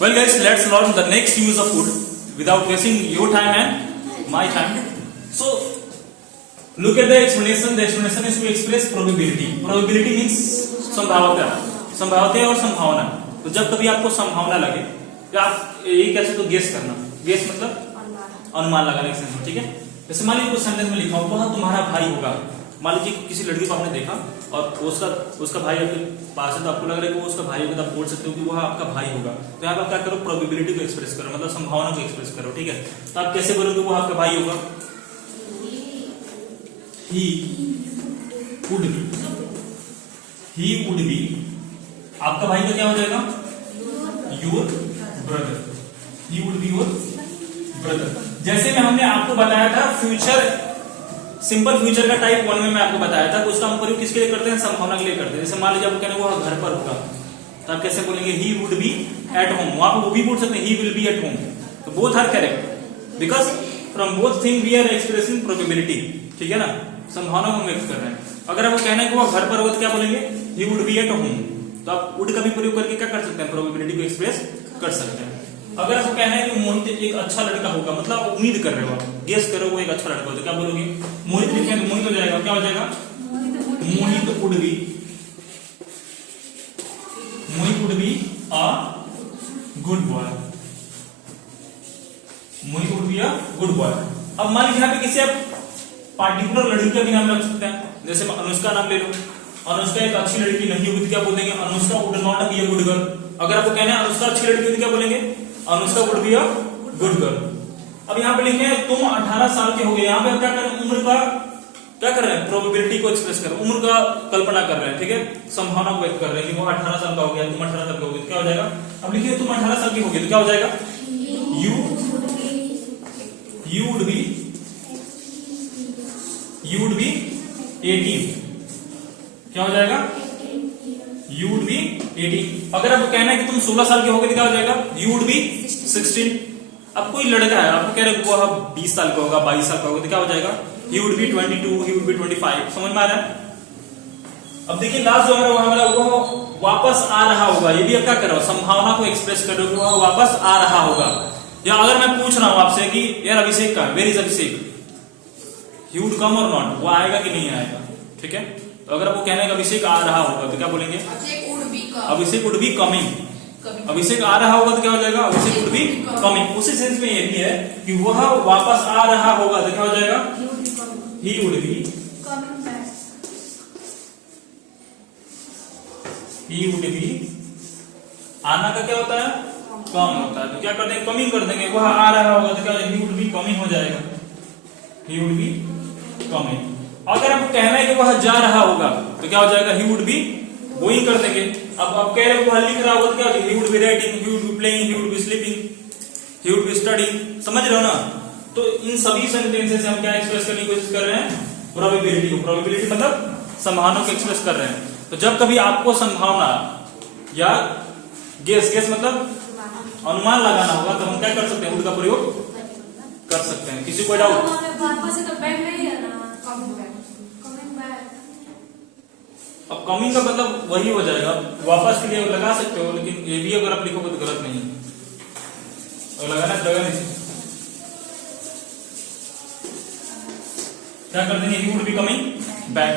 Well guys, let's learn the next use of would without wasting your time and my time. So look at the explanation. The explanation is to express probability. Probability means संभाव्यता, संभाव्यता और संभावना. तो जब कभी आपको संभावना लगे या आप ये कैसे तो गेस करना, गेस मतलब अनुमान लगाने की सेंस, ठीक है. जैसे मान लीजिए कुछ सेंटेंस में लिखा हुआ वह तुम्हारा भाई होगा. मान लीजिए किसी लड़की को आपने देखा और उसका भाई आपके पास है, तो आपको लग रहा है कि वो उसका भाई होगा, तो आप बोल सकते हो कि वह आपका भाई होगा. तो यहाँ पर क्या करो, प्रोबेबिलिटी को एक्सप्रेस करो, मतलब संभावना को एक्सप्रेस करो, ठीक है. तो आप कैसे बोलोगे वो आपका भाई होगा? ही वुड बी, आपका भाई का क्या हो जाएगा? Your brother. He would be your brother. जैसे में हमने आपको बताया था फ्यूचर, सिंपल फ्यूचर का टाइप 1 में मैं आपको बताया था, तो उसका हम प्रयोग किसके लिए करते हैं? संभावना के लिए करते हैं. जैसे मान लीजिए आपको कहना है वो घर पर होगा, तो आप कैसे बोलेंगे? He would be at home. वहां पर वो भी बोल सकते हैं he will be at home. तो both are correct because from both thing we are expressing probability, ठीक है ना. संभावना को हम व्यक्त कर रहे हैं. अगर आपको कहना है कि वो घर पर होगा तो क्या बोलेंगे? He would be at home. तो आप वुड का भी प्रयोग करके क्या कर सकते हैं? प्रोबेबिलिटी को एक्सप्रेस कर सकते हैं. अगर आपको कहना है कि मोहित एक अच्छा लड़का होगा, मतलब आप उम्मीद कर रहे हो, गेस करो वो एक अच्छा लड़का हो, तो क्या बोलोगे? मोहित लिखें तो मोहित हो जाएगा. क्या हो जाएगा? Mohit would be a good boy. Mohit would be a good boy. अब मान लीजिए यहाँ पे किसी आप पार्टिकुलर लड़की का भी नाम रख सकते हैं. जैसे अनुष्का नाम ले लो. अनुष्का एक अच्छी लड़की नहीं होगी तो क्या बोलेंगे? Anushka would not be a good girl. अगर आपको कहना है अनुष्का अच्छी लड़की होगी तो क्या बोलेंगे? Anushka would be a good girl. अब यहाँ पे लिखे हैं तुम 18 साल के हो गए. यहाँ पे क्या कर रहे हैं? उम्र का क्या कर रहे हैं? प्रोबेबिलिटी को एक्सप्रेस कर रहे हैं, उम्र का कल्पना कर रहे हैं, ठीक है. संभावना को व्यक्त कर रहे हैं कि वो 18 साल का हो गया, तुम 18 साल के हो गए, तो क्या हो जाएगा? अब लिखिए तुम 18 साल के हो गए तो क्या हो जाएगा? You would be 18. क्या हो जाएगा? You would be 18. अगर आपको कहना है कि तुम 16 साल के हो गए तो क्या हो जाएगा? You would be 16. अब कोई लड़का है, आपको कह रहे हो वो 20 साल का होगा, 22 साल का होगा, तो क्या हो जाएगा? ही would B 22, he would B 25. समझ में आ रहा है? अब देखिए लास्ट जो है हमारा वो वापस आ रहा होगा. ये भी अब क्या कर रहा हो? संभावना को एक्सप्रेस कर रहे हो कि वो वापस आ रहा होगा. या अगर मैं पूछ रहा हूं आपसे कि यार अभिषेक का, where is Abhishek, he would come और नॉट, वो आएगा कि नहीं आएगा, ठीक है. तो अगर आपको कहना है कि अभिषेक आ रहा होगा तो क्या बोलेंगे? अभिषेक वुड बी कमिंग. अभिषेक आ रहा होगा तो क्या हो जाएगा? अभिषेक वुड बी कमिंग. उसी सेंस में ये भी है कि वह वापस आ रहा होगा तो क्या हो जाएगा? ही वुड बी आना का क्या होता है? कम होता है. तो क्या कर देंगे? कमिंग कर देंगे. वह आ रहा होगा तो क्या हो जाएगा? ही वुड बी कमिंग हो जाएगा. ही वुड बी कमिंग. अगर आपको कहना है कि वह जा रहा होगा तो क्या हो जाएगा? ही वुड बी गोइंग कर देंगे. अब आप कह रहे हो वह लिख रहा होगा तो क्या हो जाएगा? ही would be writing, he would be playing, he would B sleeping, he would B studying. समझ रहे हो ना? तो इन सभी सेंटेंसेस से हम क्या एक्सप्रेस करने की कोशिश कर रहे हैं? प्रोबेबिलिटी को. प्रोबेबिलिटी मतलब संभावना को एक्सप्रेस कर रहे हैं. तो जब कभी आपको संभावना या गेस मतलब अनुमान लगाना होगा तो हम क्या कर सकते हैं? वुड का प्रयोग कर सकते हैं. किसी को डाउट? अब कमिंग का मतलब वही हो जाएगा, वापस के लिए लगा सकते हो, लेकिन ये भी अगर आप लिखोगे तो गलत नहीं है. और लगाना लगा नहीं. क्या कर देंगे? ही वुड बी कमिंग बैक.